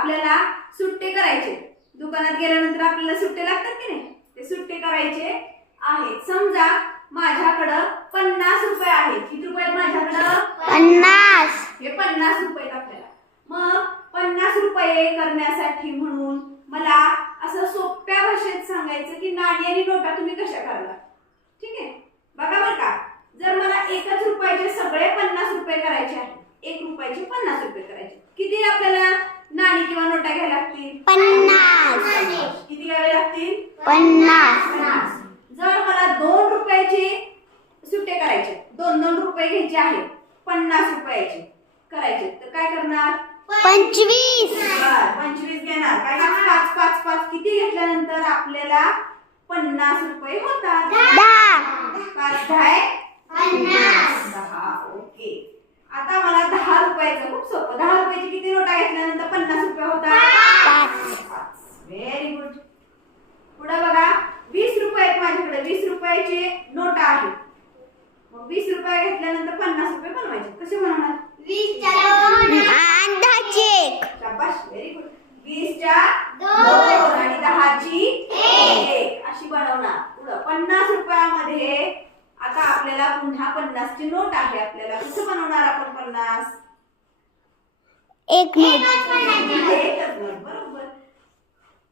आपल्याला सुट्टे करायचे. दुकानात गेल्यानंतर आपल्याला सुट्टे लागतात की नाही, ते सुट्टे करायचे आहेत. समजा माझ्याकडं 50 रुपये आहेत. किती रुपये आहेत माझ्याकडं? 50. हे 50 रुपये आहेत आपल्याला. मग 50 रुपये करण्यासाठी म्हणून मला असं सोप्या भाषेत सांगायचं की नाणी आणि नोटा तुम्ही कशा करणार. ठीक आहे, बघा बरं का. जर मला 1 रुपयाचे सगळे 50 रुपये करायचे आहेत, 1 रुपयाचे 50 रुपये करायचे, किती आपल्याला नाणी किंवा नोटा घ्यायला लागतील? 50. किती घ्यावे लागतील? 50. जर मला 2 रुपयाचे सुट्टे करायचे, 2-2 रुपये घ्यायचे आहेत, 50 रुपयाचे करायचे, तर काय करणार? 25. 25 घेणार. काय 5 किती घेतल्यानंतर आपल्याला 50 रुपये होतात? 10. 5 10. ओके. आता मला 10 रुपयाचं खूप सोपं. 10 रुपयाची किती नोटा घेतल्यानंतर 50 रुपये होतात? 5. Very good. पुढे बघा, 20 रुपये आहेत माझ्याकडे. 20 रुपयाचे नोटा आहेत. मग 20 रुपये घेतल्यानंतर 50 रुपये बनवायचे. कसे बनवणार? 20 च्या 2 आणि 10 ची 1. शाबाश, व्हेरी गुड. 20 च्या 2 आणि 10 ची 1 अशी बनवणार. पुढे 50 रुपयामध्ये आता आपल्याला पुन्हा 50 ची नोट आहे. आपल्याला कसं बनवणार आपण 50? एक नोट. एकच नोट, बरोबर.